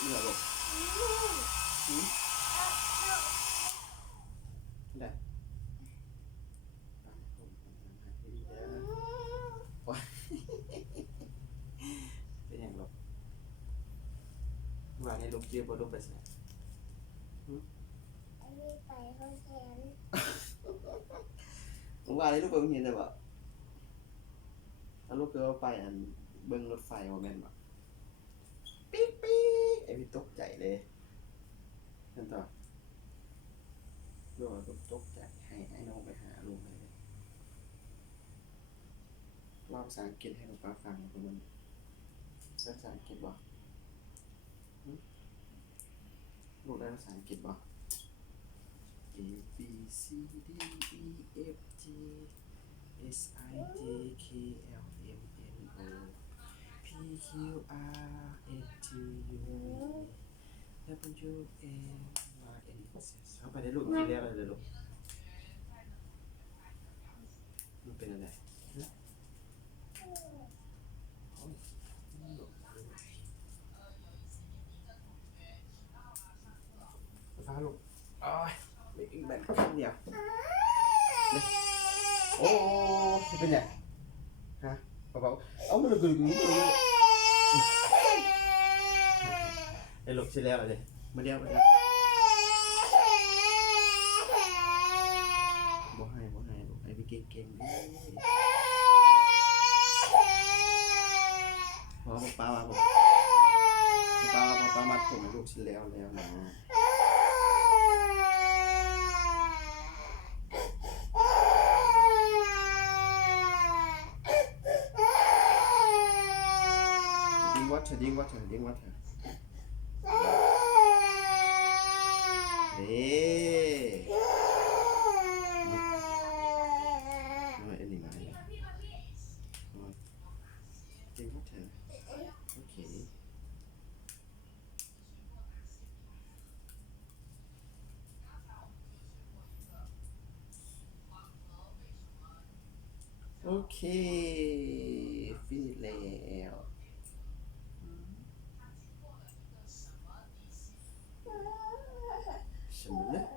นี่เหรอลูกได้เป็นอย่างลูกว่าให้ลูกเจี๊ยบลูกไปใส่อันนี้ไปห้องแทนว่าให้ลูกไปโรงเรียนได้ป่ะถ้าลูกเกิดว่าไปอันเบิ้งรถไฟว่าแม่นป่ะปิ๊กปิ๊กไอ้พี่ตกใจเลยนั่นต่อลูกตกใจให้น้องไปหาลุงเลยว่าภาษาอังกฤษให้ลูกป้าฟังคนมันภาษาอังกฤษบ่ลูกได้ภาษาอังกฤษบ่ A B C D E F G S I J K L M N O P Q R S T U V W X Y Z เข้าไปในลูกที่แล้วเลยลูกมันเป็นอะไรฟ้าลูกอ๋อเด็กอีกแบบข้างเดียวโอ้เป็นไงฮะเบาๆเอามาเลยกึ่งไอ้ลูกใช่แล้วเลยมาเดียวบ่ให้ลูกไอ้พี่เก่งๆดิพอป้ามาบอกป้ามาผมลูกใช่แล้วนะDrink water. Hey. No, ending line. Drink water. Okay. Finish แล้ว什么呢？